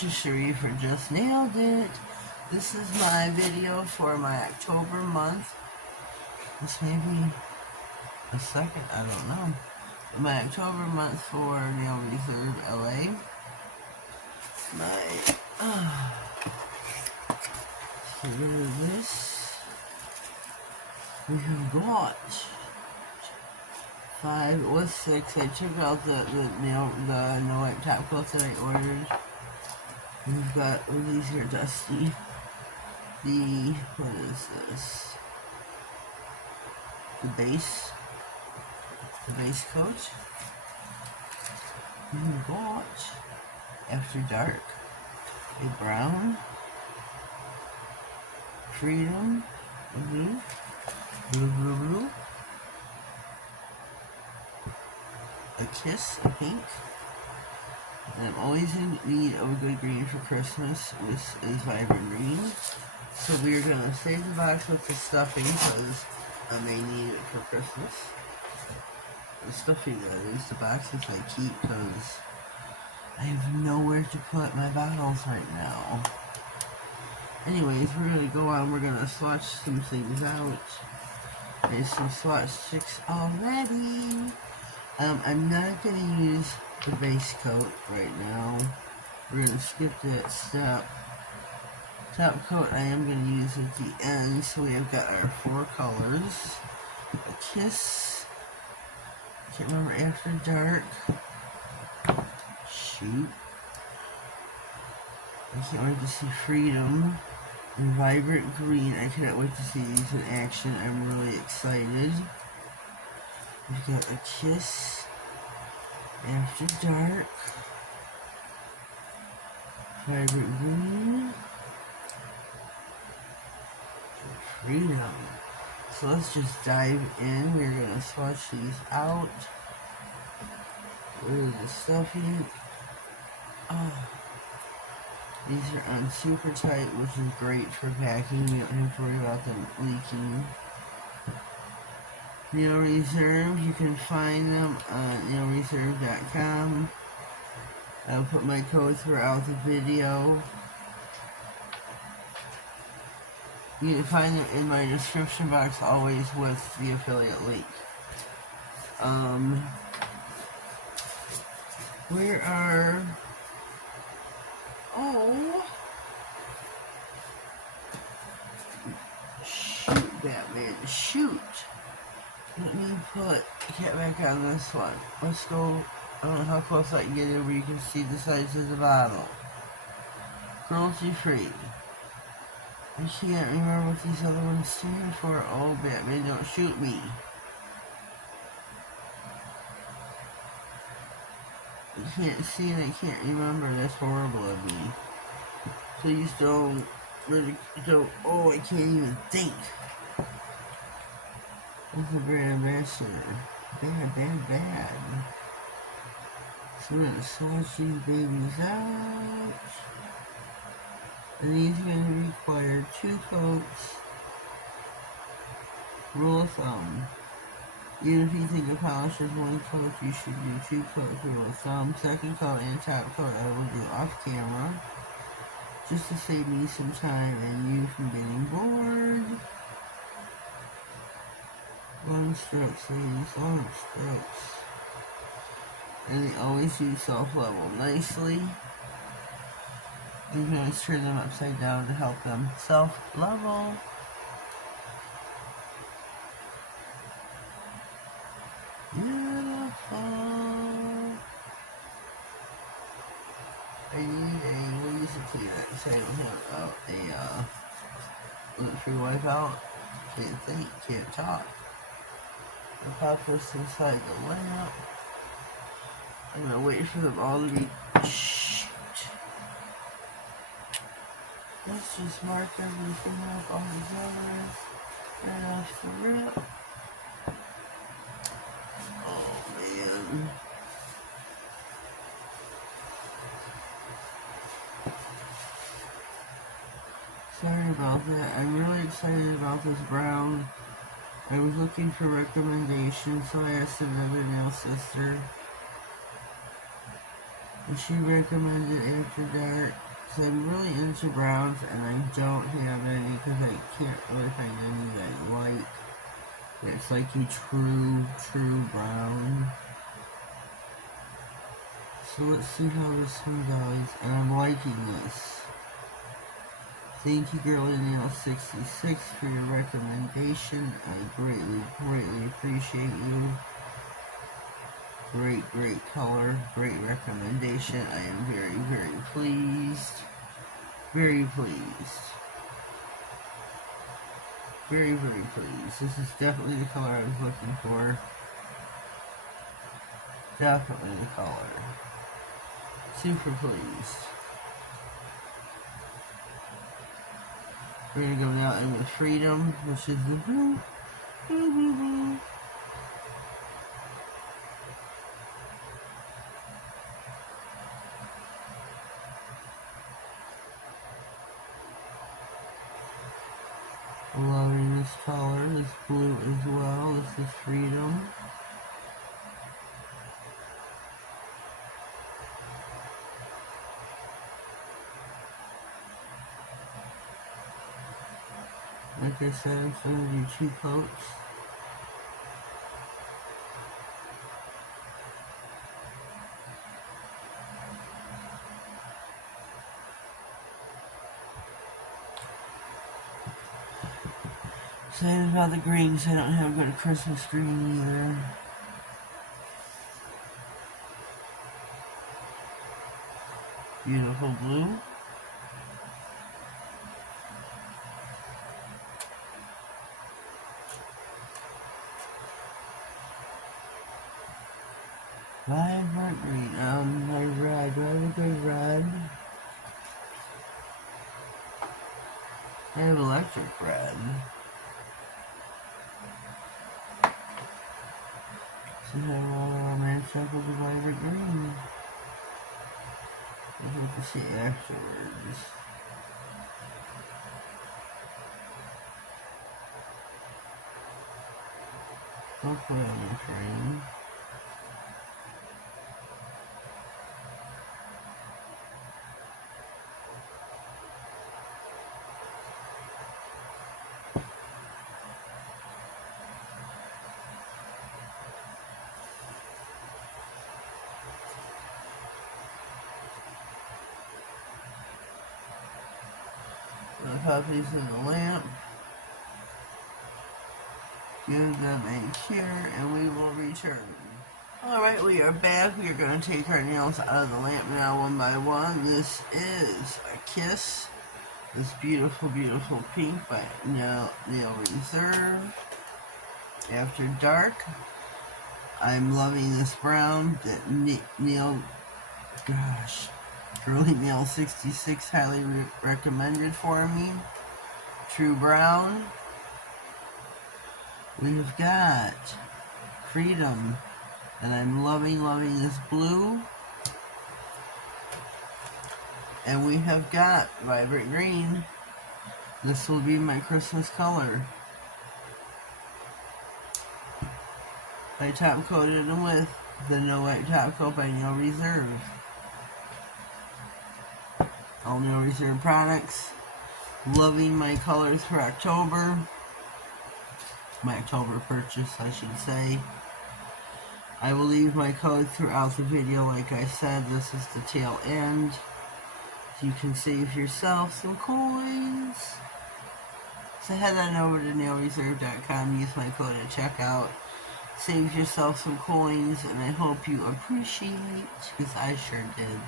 this is Cherie for Just Nailed It. This is my video for my October month. This may be a second, I don't know. My October month for Nail Reserve LA. Get rid of this. We have got 5 or 6. I took out the no white top coats that I ordered. We've got these here dusty. What is this? The base coat. We've got After Dark, a brown, Freedom, a blue, a Kiss, a pink. And I'm always in need of a good green for Christmas, which is vibrant green. So we are going to save the box with the stuffing because I may need it for Christmas. The stuffing, that is, the boxes I keep because I have nowhere to put my bottles right now. Anyways, we're going to go on, we're going to swatch some things out. There's some swatch sticks already. I'm not going to use the base coat right now. We're going to skip that step. Top coat I am going to use at the end. So we have got our 4 colors. A Kiss. I can't remember, After Dark. Shoot. I can't wait to see Freedom. And Vibrant Green. I cannot wait to see these in action. I'm really excited. We've got a Kiss. After Dark. Vibrant Green. Freedom. So let's just dive in. We're going to swatch these out. Where is the stuffing? Oh. These are on super tight, which is great for packing. You don't have to worry about them leaking. Nail Reserve, you can find them on nailreserve.com. I'll put my code throughout the video. You can find them in my description box, always with the affiliate link. Where are... Oh! Shoot, Batman, shoot! Let me put the cat back on this one. Let's go. I don't know how close I can get it where you can see the size of the bottle. Cruelty free. I can't remember what these other ones stand for. Oh, Batman, don't shoot me. I can't see and I can't remember. That's horrible of me. Please don't. Oh, I can't even think. What's the brand ambassador? Bad. So we're gonna swatch these babies out. And these are gonna require 2 coats. Rule of thumb. Even if you think a polish is 1 coat, you should do 2 coats. Rule of thumb. Second coat and top coat I will do off camera. Just to save me some time and you from getting bored. Long strokes, ladies, long strokes. And they always do self-level nicely. You can always turn them upside down to help them self-level. Beautiful. I need what is it, please? I don't have a lint-free wipeout. Can't think, can't talk. I'll pop this inside the lamp. I'm gonna wait for them all to be. Shoot. Let's just mark everything up all together. Right off the rip. Oh man. Sorry about that. I'm really excited about this brown. I was looking for recommendations, so I asked another nail sister. And she recommended After Dark. So I'm really into browns, and I don't have any because I can't really find any that I like. It's like a true brown. So let's see how this one goes, and I'm liking this. Thank you, Girly66, for your recommendation. I greatly appreciate you. Great color, great recommendation. I am very pleased. Very pleased. Very pleased. This is definitely the color I was looking for. Definitely the color. Super pleased. We're gonna go now in with Freedom, which is the blue. Loving this color, this blue as well. This is Freedom. Like I said, I'm going to do 2 coats. Excited about the greens. I don't have a good Christmas green either. Beautiful blue. Vibrant green. My red. Do I have a good red? I have electric red. Somehow I'll match up with the vibrant green. I'll have to see afterwards. Hopefully on the frame. The puppies in the lamp. Give them a cure and we will return. Alright, we are back. We are going to take our nails out of the lamp now one by one. This is a Kiss. This beautiful pink by Nail Reserve. After Dark. I'm loving this brown that Girly Nail 66 highly recommended for me. True brown. We've got Freedom, and I'm loving this blue. And we have got Vibrant Green. This will be my Christmas color. I top coated them with the No White Top Coat by Nail Reserve. All Nail Reserve products. Loving my colors for October. My October purchase, I should say. I will leave my code throughout the video. Like I said, this is the tail end. You can save yourself some coins. So head on over to nailreserve.com. Use my code at checkout. Save yourself some coins, and I hope you appreciate, because I sure did.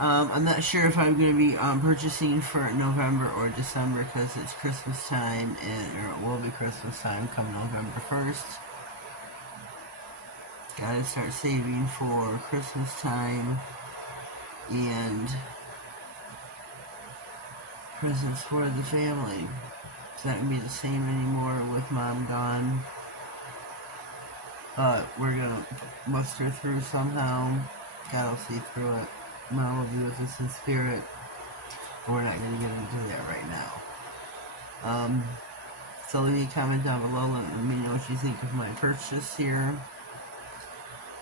I'm not sure if I'm going to be purchasing for November or December because it's Christmas time, or it will be Christmas time come November 1st. Gotta start saving for Christmas time and presents for the family. It's not going to be the same anymore with Mom gone. But we're going to muster through somehow. God will see through it. Mom will be with us in spirit. But we're not going to get into that right now. So leave me a comment down below. Let me know what you think of my purchase here.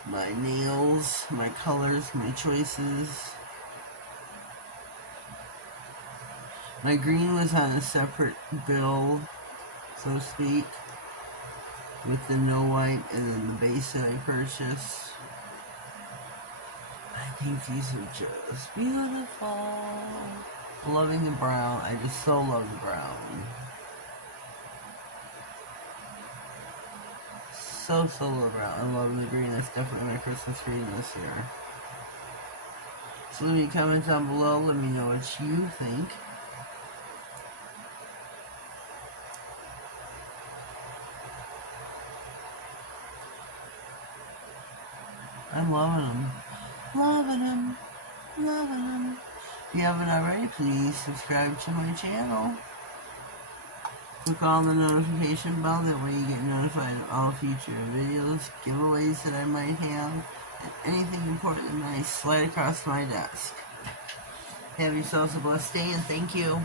My nails, my colors, my choices. My green was on a separate bill, so to speak, with the no white and then the base that I purchased. I think these are just beautiful. Loving the brown. I just so love the brown. So love the brown. I love the green. That's definitely my Christmas green this year. So leave me a comment down below. Let me know what you think. I'm loving them. Loving them. Loving them. If you haven't already, please subscribe to my channel. Click on the notification bell, that way you get notified of all future videos, giveaways that I might have, and anything important that might slide across my desk. Have yourselves a blessed day, and thank you.